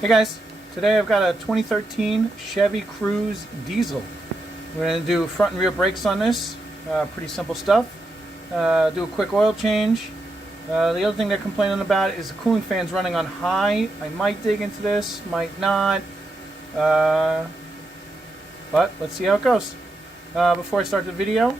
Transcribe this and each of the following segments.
Hey guys, today I've got a 2013 Chevy Cruze diesel. We're going to do front and rear brakes on this. Pretty simple stuff. Do a quick oil change. The other thing they're complaining about is the cooling fan's running on high. I might dig into this, might not. But let's see how it goes. Before I start the video,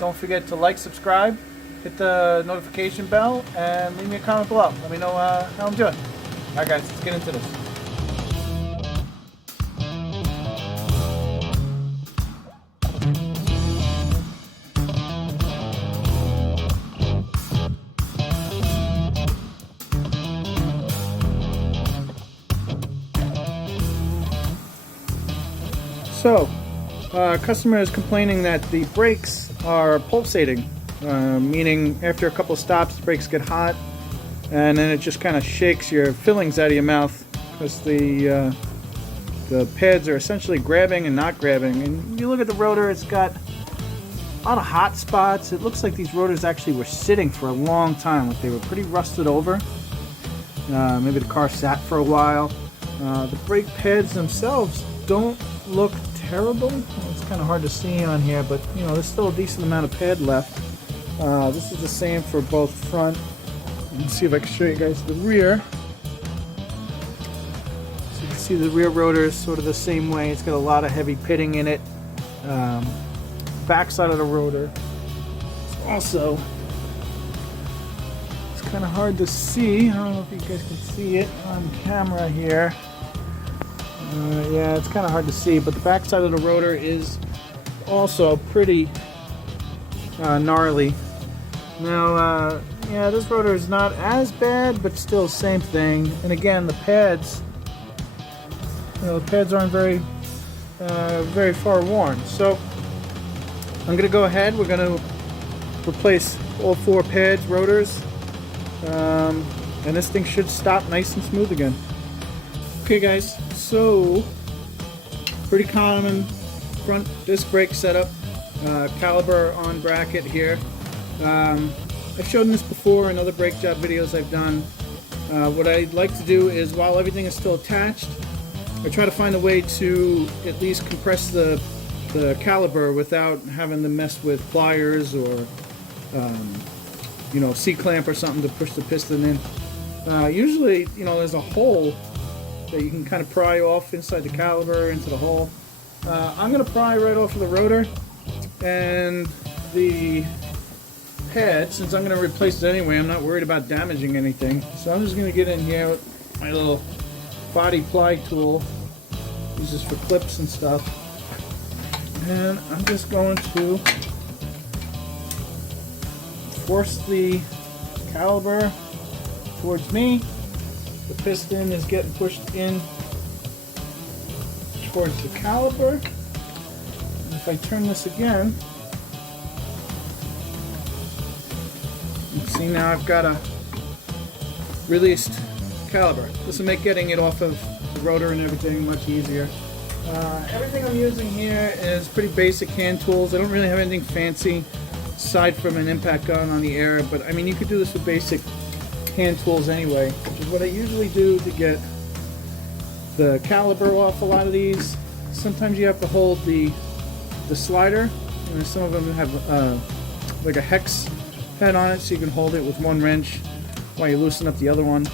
don't forget to like, subscribe, hit the notification bell, and leave me a comment below. Let me know how I'm doing. Alright guys, let's get into this. So, customer is complaining that the brakes are pulsating, meaning after a couple of stops the brakes get hot and then it just kind of shakes your fillings out of your mouth because the pads are essentially grabbing and not grabbing. And you look at the rotor, it's got a lot of hot spots. It looks like these rotors actually were sitting for a long time, like they were pretty rusted over. Maybe the car sat for a while. The brake pads themselves don't look terrible. It's kind of hard to see on here, but you know, there's still a decent amount of pad left. This is the same for both front. Let's see if I can show you guys the rear. So you can see the rear rotor is sort of the same way. It's got a lot of heavy pitting in it. Back side of the rotor also, it's kind of hard to see. I don't know if you guys can see it on camera here. Yeah, it's kind of hard to see, but the back side of the rotor is also pretty gnarly. Now, yeah, this rotor is not as bad, but still same thing. And again, the pads, you know, the pads aren't very far worn. So I'm gonna go ahead. We're gonna replace all 4 pads, rotors, and this thing should stop nice and smooth again. Okay, guys. So, pretty common front disc brake setup, caliber on bracket here. I've shown this before in other brake job videos I've done. What I'd like to do is, while everything is still attached, I try to find a way to at least compress the caliber without having to mess with pliers or you know, C-clamp or something to push the piston in. Usually, you know, there's a hole that you can kind of pry off inside the caliber into the hole. I'm going to pry right off of the rotor and the pad. Since I'm going to replace it anyway, I'm not worried about damaging anything. So I'm just going to get in here with my little body ply tool. Use this for clips and stuff. And I'm just going to force the caliber towards me. The piston is getting pushed in towards the caliber. And if I turn this again, you can see now I've got a released caliber. This will make getting it off of the rotor and everything much easier. Everything I'm using here is pretty basic hand tools. I don't really have anything fancy aside from an impact gun on the air, but I mean, you could do this with basic hand tools anyway, which is what I usually do to get the caliber off a lot of these. Sometimes you have to hold the slider, and some of them have like a hex head on it, so you can hold it with one wrench while you loosen up the other one.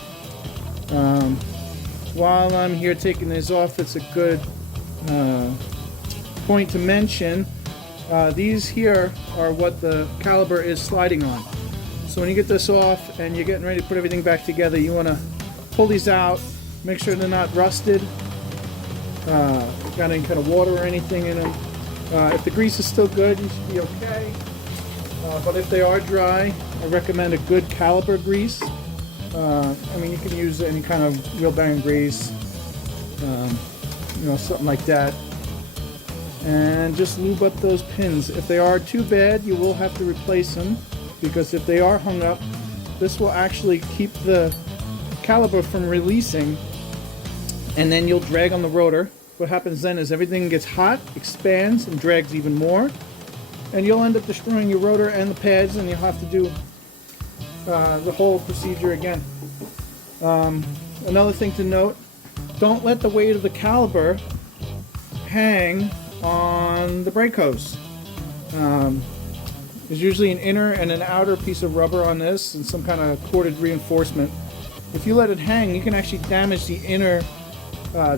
While I'm here taking this off, it's a good point to mention these here are what the caliber is sliding on. So when you get this off and you're getting ready to put everything back together, you want to pull these out, make sure they're not rusted, got any kind of water or anything in them. If the grease is still good, you should be okay. But if they are dry, I recommend a good caliper grease. I mean, you can use any kind of wheel bearing grease, you know, something like that. And just lube up those pins. If they are too bad, you will have to replace them, because if they are hung up, this will actually keep the caliber from releasing, and then you'll drag on the rotor. What happens then is everything gets hot, expands, and drags even more, and you'll end up destroying your rotor and the pads, and you'll have to do the whole procedure again. Another thing to note, don't let the weight of the caliper hang on the brake hose. There's usually an inner and an outer piece of rubber on this and some kind of corded reinforcement. If you let it hang, you can actually damage the inner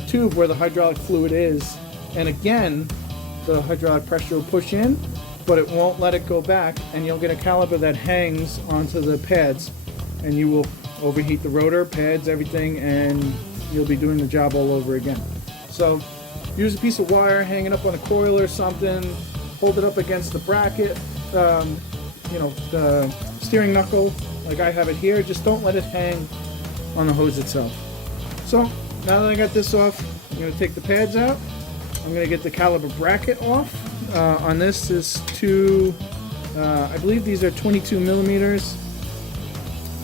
tube where the hydraulic fluid is, and again the hydraulic pressure will push in, but it won't let it go back, and you'll get a caliper that hangs onto the pads, and you will overheat the rotor, pads, everything, and you'll be doing the job all over again. So use a piece of wire hanging up on a coil or something, hold it up against the bracket, you know, the steering knuckle like I have it here. Just don't let it hang on the hose itself. So now that I got this off, I'm going to take the pads out. I'm going to get the caliper bracket off. On this is I believe these are 22 millimeters.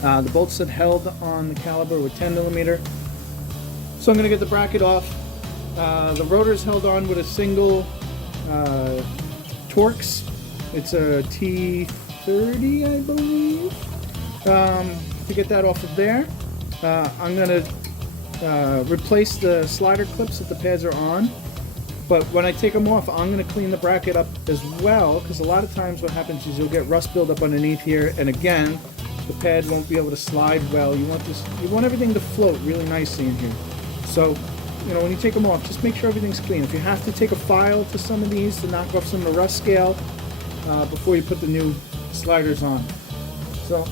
The bolts that held on the caliper were 10 millimeter. So I'm going to get the bracket off. The rotor's held on with a single Torx. It's a T30, I believe. To get that off of there, I'm going to replace the slider clips that the pads are on. But when I take them off, I'm going to clean the bracket up as well, because a lot of times what happens is you'll get rust buildup underneath here, and again, the pad won't be able to slide well. You want everything to float really nicely in here. So, you know, when you take them off, just make sure everything's clean. If you have to take a file to some of these to knock off some of the rust scale before you put the new sliders on. So,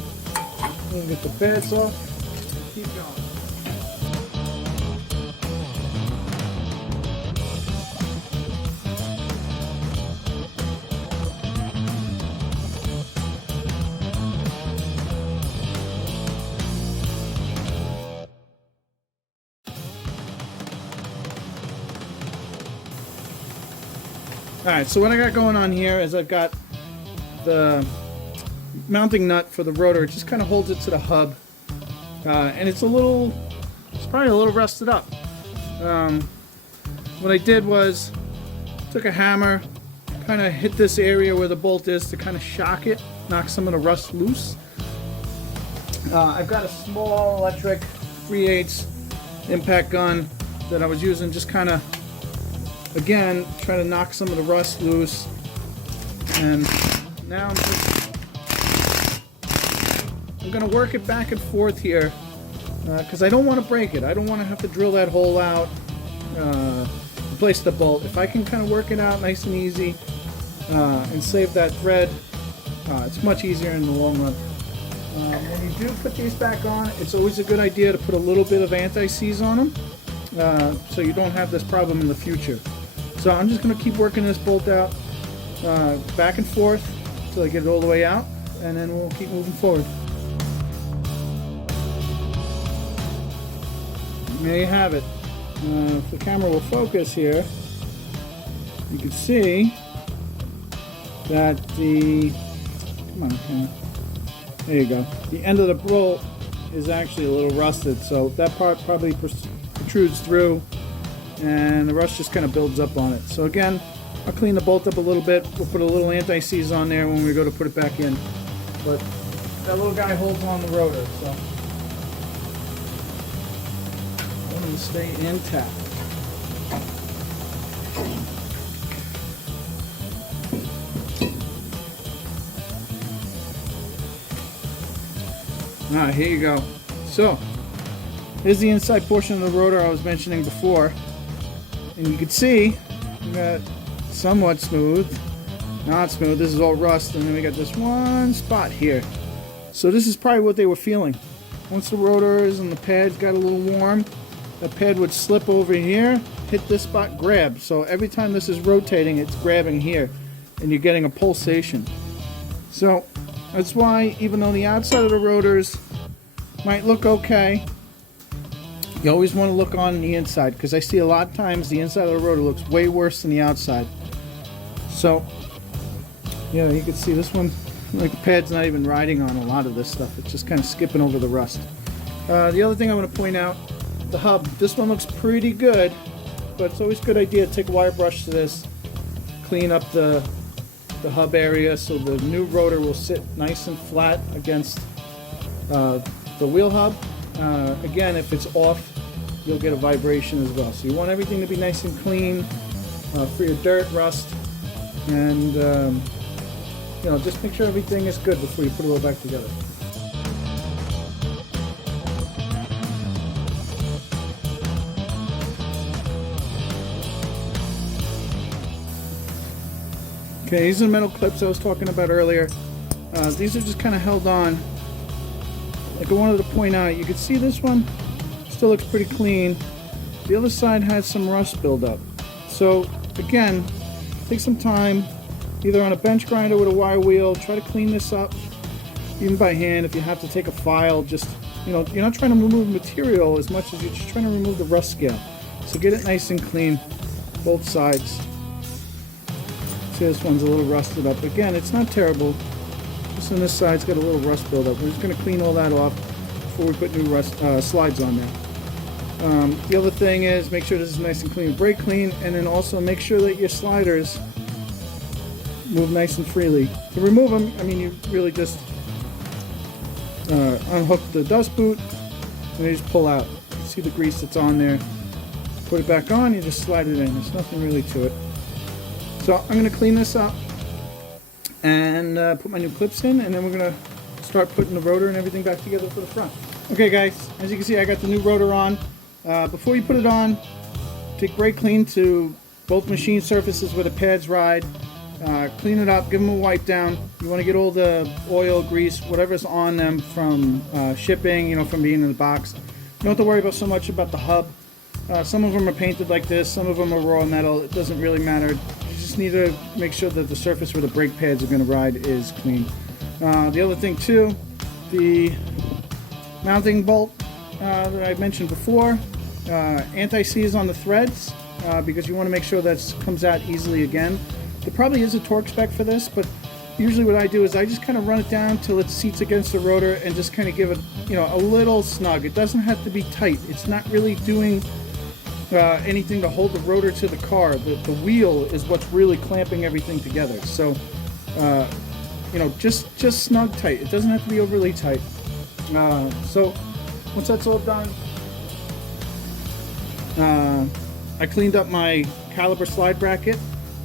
I'm going to get the pads off. Keep going. Alright, so what I got going on here is I've got the mounting nut for the rotor. It just kind of holds it to the hub, and it's probably a little rusted up. What I did was took a hammer, kind of hit this area where the bolt is to kind of shock it, knock some of the rust loose. I've got a small electric 3/8 impact gun that I was using, just kind of, again, try to knock some of the rust loose. And now I'm going to work it back and forth here, because I don't want to break it. I don't want to have to drill that hole out, replace the bolt. If I can kind of work it out nice and easy and save that thread, it's much easier in the long run. When you do put these back on, it's always a good idea to put a little bit of anti-seize on them, so you don't have this problem in the future. So I'm just going to keep working this bolt out back and forth until I get it all the way out, and then we'll keep moving forward. There you have it. If the camera will focus here, you can see that come on, camera. There you go. The end of the bolt is actually a little rusted, so that part probably protrudes through, and the rust just kind of builds up on it. So again, I'll clean the bolt up a little bit. We'll put a little anti-seize on there when we go to put it back in. But that little guy holds on the rotor, so let him stay intact. Alright, here you go. So, here's the inside portion of the rotor I was mentioning before. And you can see we got somewhat smooth, not smooth. This is all rust, and then we got this one spot here. So this is probably what they were feeling. Once the rotors and the pads got a little warm, the pad would slip over here, hit this spot, grab. So every time this is rotating, it's grabbing here, and you're getting a pulsation. So that's why, even though the outside of the rotors might look okay, you always want to look on the inside, because I see a lot of times the inside of the rotor looks way worse than the outside. So, yeah, you can see this one, like the pad's not even riding on a lot of this stuff. It's just kind of skipping over the rust. The other thing I want to point out, the hub. This one looks pretty good, but it's always a good idea to take a wire brush to this, clean up the hub area so the new rotor will sit nice and flat against the wheel hub. Again, if it's off, you'll get a vibration as well. So you want everything to be nice and clean, free of dirt, rust, and you know, just make sure everything is good before you put it all back together. Okay, these are the metal clips I was talking about earlier. These are just kind of held on. Like I wanted to point out, you can see this one still looks pretty clean. The other side has some rust buildup. So again, take some time, either on a bench grinder with a wire wheel, try to clean this up, even by hand. If you have to take a file, just, you know, you're not trying to remove material as much as you're just trying to remove the rust scale. So get it nice and clean, both sides. See, this one's a little rusted up. Again, it's not terrible. Just on this side's got a little rust buildup. We're just going to clean all that off before we put new slides on there. The other thing is, make sure this is nice and clean, brake clean, and then also make sure that your sliders move nice and freely. To remove them, I mean, you really just unhook the dust boot and you just pull out. You see the grease that's on there. Put it back on, you just slide it in. There's nothing really to it. So I'm going to clean this up and put my new clips in, and then we're going to start putting the rotor and everything back together for the front. Okay guys, as you can see, I got the new rotor on. Before you put it on, take brake clean to both machine surfaces where the pads ride. Clean it up, give them a wipe down. You want to get all the oil, grease, whatever's on them from shipping, you know, from being in the box. You don't have to worry about so much about the hub. Some of them are painted like this, some of them are raw metal. It doesn't really matter. You just need to make sure that the surface where the brake pads are going to ride is clean. The other thing too, the mounting bolt that I mentioned before, anti-seize on the threads because you want to make sure that comes out easily again. There probably is a torque spec for this, but usually what I do is I just kind of run it down till it seats against the rotor and just kind of give it, you know, a little snug. It doesn't have to be tight. It's not really doing anything to hold the rotor to the car. The wheel is what's really clamping everything together. So, you know, just snug tight. It doesn't have to be overly tight. So once that's all done, I cleaned up my caliper slide bracket.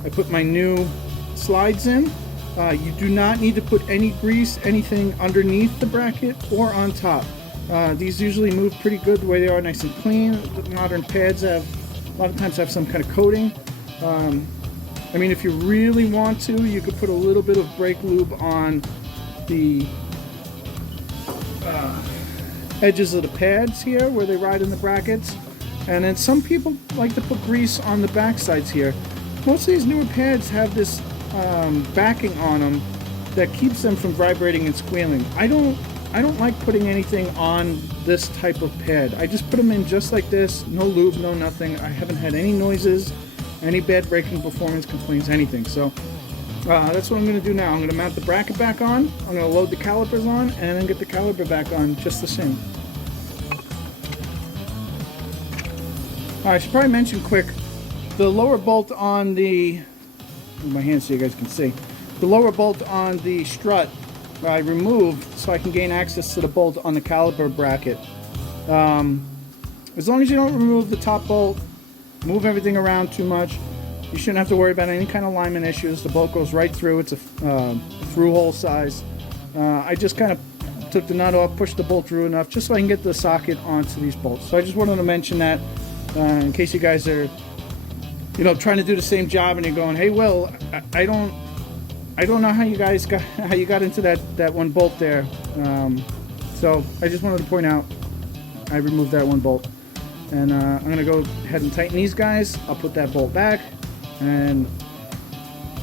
I put my new slides in. You do not need to put any grease, anything underneath the bracket or on top. These usually move pretty good the way they are, nice and clean. The modern pads have, a lot of times have some kind of coating. I mean, if you really want to, you could put a little bit of brake lube on the edges of the pads here where they ride in the brackets. And then some people like to put grease on the back sides here. Most of these newer pads have this backing on them that keeps them from vibrating and squealing. I don't like putting anything on this type of pad. I just put them in just like this, no lube, no nothing. I haven't had any noises, any bad braking performance complaints, anything. So that's what I'm going to do now. I'm going to mount the bracket back on, I'm going to load the calipers on, and then get the caliper back on just the same. I should probably mention quick, the lower bolt on the, my hand so you guys can see, the lower bolt on the strut I removed so I can gain access to the bolt on the caliper bracket. As long as you don't remove the top bolt, move everything around too much, you shouldn't have to worry about any kind of alignment issues. The bolt goes right through. It's a through hole size. I just kind of took the nut off, pushed the bolt through enough just so I can get the socket onto these bolts. So I just wanted to mention that in case you guys are, you know, trying to do the same job and you're going, hey Will, I don't know how you guys got into that one bolt there. So I just wanted to point out I removed that one bolt, and I'm gonna go ahead and tighten these guys. I'll put that bolt back, and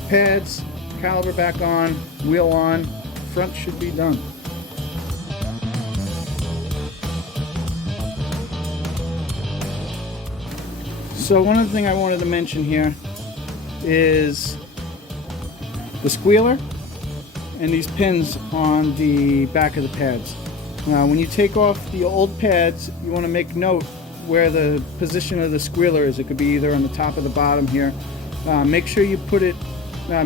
pads, caliper back on, wheel on, front should be done. So one other thing I wanted to mention here is the squealer and these pins on the back of the pads. Now when you take off the old pads, you want to make note where the position of the squealer is. It could be either on the top or the bottom here. Make sure you put it,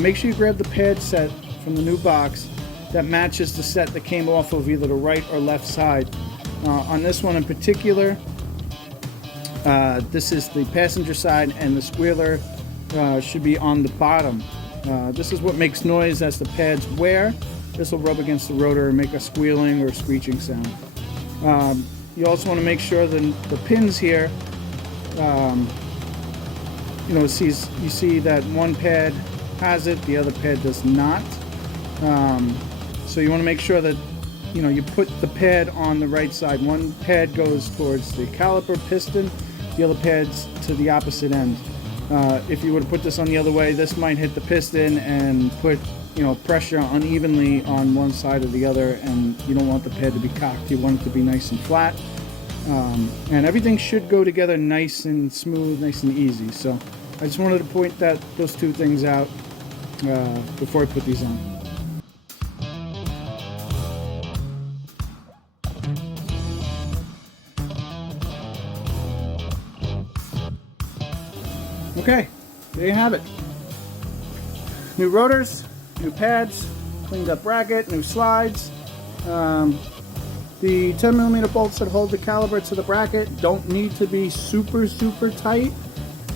make sure you grab the pad set from the new box that matches the set that came off of either the right or left side. On this one in particular, This is the passenger side, and the squealer should be on the bottom. This is what makes noise as the pads wear. This will rub against the rotor and make a squealing or screeching sound. You also want to make sure that the pins here, you see that one pad has it, the other pad does not. So you want to make sure that you put the pad on the right side. One pad goes towards the caliper piston, the other pad's to the opposite end. If you were to put this on the other way, this might hit the piston and put pressure unevenly on one side or the other, and you don't want the pad to be cocked. You want it to be nice and flat, and everything should go together nice and smooth, nice and easy. So I just wanted to point those two things out before I put these on. Okay, there you have it. New rotors, new pads, cleaned up bracket, new slides. The 10mm bolts that hold the caliper to the bracket don't need to be super tight.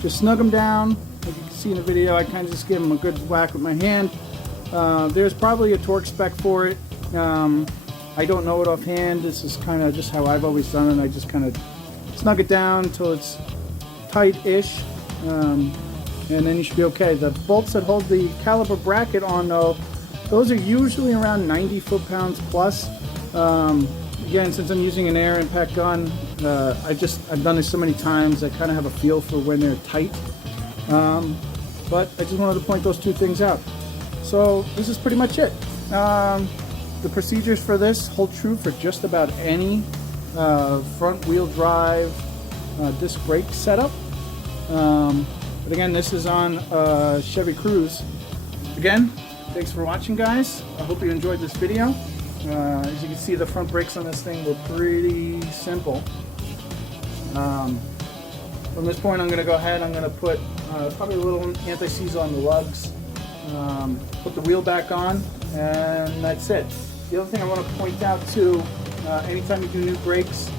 Just snug them down. Like you can see in the video, I kind of just give them a good whack with my hand. There's probably a torque spec for it. I don't know it offhand. This is kind of just how I've always done it. I just kind of snug it down until it's tight-ish. And then you should be okay. The bolts that hold the caliper bracket on, though, those are usually around 90 foot-pounds plus. Again, since I'm using an air impact gun, I've done this so many times, I kind of have a feel for when they're tight. But I just wanted to point those two things out. So this is pretty much it. The procedures for this hold true for just about any front-wheel drive disc brake setup. But again, this is on Chevy Cruze. Again, thanks for watching, guys. I hope you enjoyed this video. As you can see, the front brakes on this thing were pretty simple. From this point, I'm going to go ahead, I'm going to put probably a little anti-seize on the lugs, put the wheel back on, and that's it. The other thing I want to point out too, anytime you do new brakes,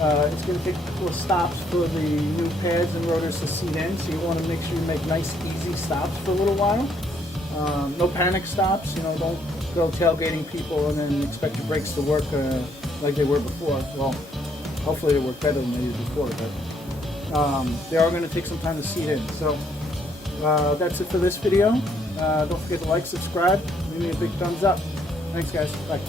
it's going to take a couple of stops for the new pads and rotors to seat in, so you want to make sure you make nice, easy stops for a little while. No panic stops, don't go tailgating people and then expect your brakes to work like they were before. Well, hopefully they work better than they did before, but they are going to take some time to seat in. So that's it for this video. Don't forget to like, subscribe, give me a big thumbs up. Thanks, guys. Bye.